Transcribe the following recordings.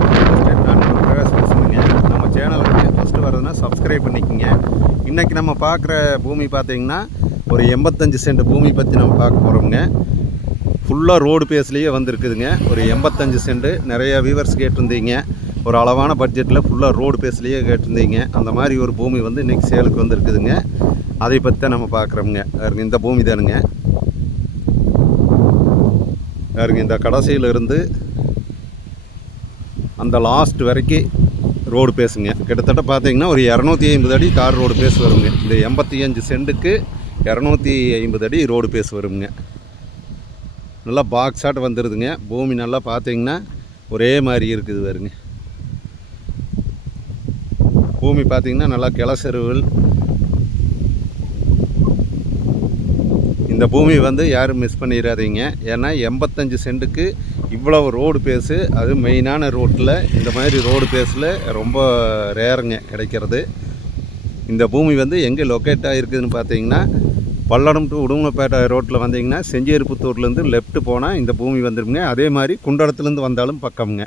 புதுசாக இருக்கும் நான் பிரகாஷ் பேசுகிறேங்க. நம்ம சேனலுக்கு ஃபஸ்ட்டு வரதுன்னா சப்ஸ்கிரைப் பண்ணிக்கோங்க. இன்றைக்கி நம்ம பார்க்குற பூமி பார்த்திங்கன்னா ஒரு 85 சென்ட் பூமி பற்றி நம்ம பார்க்க போகிறோம்ங்க. ஃபுல்லாக ரோடு பேஸ்லேயே வந்துருக்குதுங்க. ஒரு 85 சென்ட் நிறையா வியூவர்ஸ் கேட்டிருந்தீங்க. ஒரு அளவான பட்ஜெட்டில் ஃபுல்லாக ரோடு பேஸ்லேயே கேட்டிருந்தீங்க. அந்த மாதிரி ஒரு பூமி வந்து இன்றைக்கி சேலுக்கு வந்துருக்குதுங்க. அதை பற்றி தான் நம்ம பார்க்குறோம்ங்க. இந்த பூமி தானுங்க. இந்த கடைசியிலிருந்து அந்த லாஸ்ட் வரைக்கும் ரோடு பேசுங்க. கிட்டத்தட்ட பார்த்தீங்கன்னா ஒரு 250 அடி தார் ரோடு பேஸ் வருங்க. இந்த 85 சென்ட்டுக்கு 250 அடி ரோடு பேஸ் வருங்க. நல்லா பாக்ஸ் ஆட் வந்துடுதுங்க. பூமி நல்லா பார்த்தீங்கன்னா ஒரே மாதிரி இருக்குது வருங்க. பூமி பார்த்தீங்கன்னா நல்லா கிளசெருவல். இந்த பூமி வந்து யாரும் மிஸ் பண்ணிடாதீங்க. ஏன்னா 85 சென்ட்டுக்கு இவ்வளவு ரோடு பேஸு, அது மெயினான ரோட்டில் இந்த மாதிரி ரோடு பேஸில் ரொம்ப ரேருங்க கிடைக்கிறது. இந்த பூமி வந்து எங்கே லொக்கேட் ஆகிருக்குதுன்னு பார்த்தீங்கன்னா பல்லடம் டு உடுமலைப்பேட்டை ரோட்டில் வந்தீங்கன்னா செஞ்சேரிப்புத்தூர்லேருந்து லெஃப்ட் போனால் இந்த பூமி வந்துருங்க. அதே மாதிரி குண்டடத்துலேருந்து வந்தாலும் பக்கம்ங்க.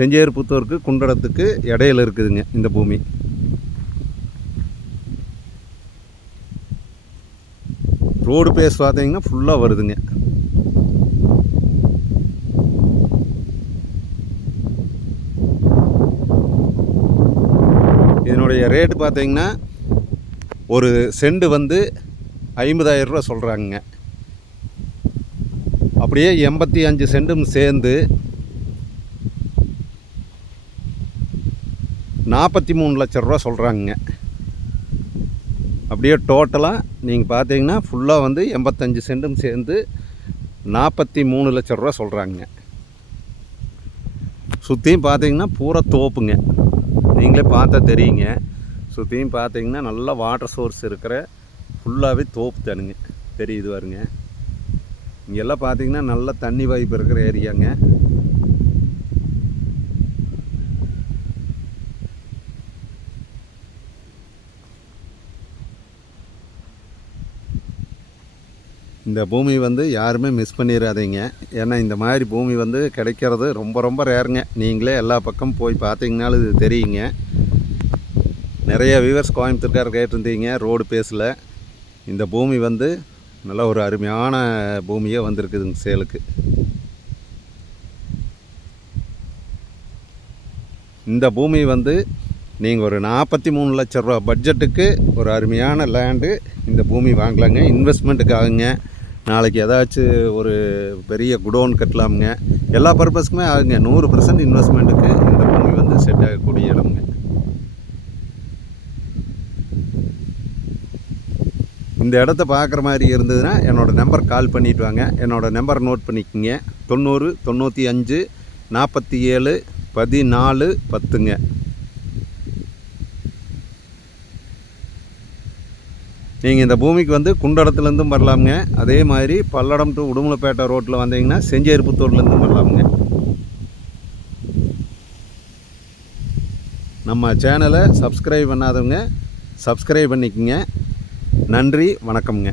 செஞ்சேரிப்புத்தூருக்கு குண்டடத்துக்கு இடையில இருக்குதுங்க இந்த பூமி. ரோடு பேஸ் பார்த்தீங்கன்னா ஃபுல்லாக வருதுங்க. இதனுடைய ரேட்டு பார்த்தீங்கன்னா ஒரு சென்ட் வந்து 50,000 ரூபா சொல்கிறாங்க. அப்படியே 85 சென்டும் சேர்ந்து 43 லட்சம் ரூபா சொல்கிறாங்க. அப்படியே டோட்டலாக நீங்கள் பார்த்தீங்கன்னா ஃபுல்லாக வந்து 85 சென்டும் சேர்ந்து 43 லட்சம் ரூபா சொல்கிறாங்க. சுற்றியும் பார்த்தீங்கன்னா பூரா தோப்புங்க. நீங்களே பார்த்தா தெரியுங்க. சுற்றியும் பார்த்தீங்கன்னா நல்லா வாட்டர் சோர்ஸ் இருக்கிற ஃபுல்லாகவே தோப்பு தானுங்க. தெரியுது பாருங்க. இங்கெல்லாம் பார்த்தீங்கன்னா நல்ல தண்ணி வாய்ப்பு இருக்கிற ஏரியாங்க. இந்த பூமி வந்து யாருமே மிஸ் பண்ணிடாதீங்க. ஏன்னா இந்த மாதிரி பூமி வந்து கிடைக்கிறது ரொம்ப ரொம்ப ரேருங்க. நீங்களே எல்லா பக்கம் போய் பார்த்தீங்கனாலும் இது தெரியுங்க. நிறைய வியூவர்ஸ் கோயம்புத்தூர்கார் கேட்டிருந்தீங்க ரோடு பேஸில். இந்த பூமி வந்து நல்ல ஒரு அருமையான பூமியே வந்திருக்குதுங்க சேலுக்கு. இந்த பூமி வந்து நீங்கள் ஒரு 43 லட்சம் ரூபா பட்ஜெட்டுக்கு ஒரு அருமையான லேண்டு இந்த பூமி வாங்கலாங்க. இன்வெஸ்ட்மெண்ட்டுக்காகுங்க. நாளைக்கு ஏதாச்சும் ஒரு பெரிய குடோன் கட்டலாமுங்க. எல்லா பர்பஸ்க்குமே ஆகுங்க. 100% இன்வெஸ்ட்மெண்ட்டுக்கு இந்த பூமி வந்து செட் ஆகக்கூடிய இடமுங்க. இந்த இடத்த பார்க்குற மாதிரி இருந்ததுன்னா என்னோடய நம்பர் கால் பண்ணிவிட்டு வாங்க. என்னோடய நம்பர் நோட் பண்ணிக்கோங்க. 90 95 47 14 10ங்க. நீங்கள் இந்த பூமிக்கு வந்து குண்டடத்துலேருந்தும் வரலாமுங்க. அதே மாதிரி பல்லடம் டு உடுமலைப்பேட்டை ரோட்டில் வந்தீங்கன்னா செஞ்சேரிப்புத்தூர்லேருந்தும் வரலாமுங்க. நம்ம சேனலை சப்ஸ்கிரைப் பண்ணாதவங்க சப்ஸ்கிரைப் பண்ணிக்கோங்க. நன்றி, வணக்கம்ங்க.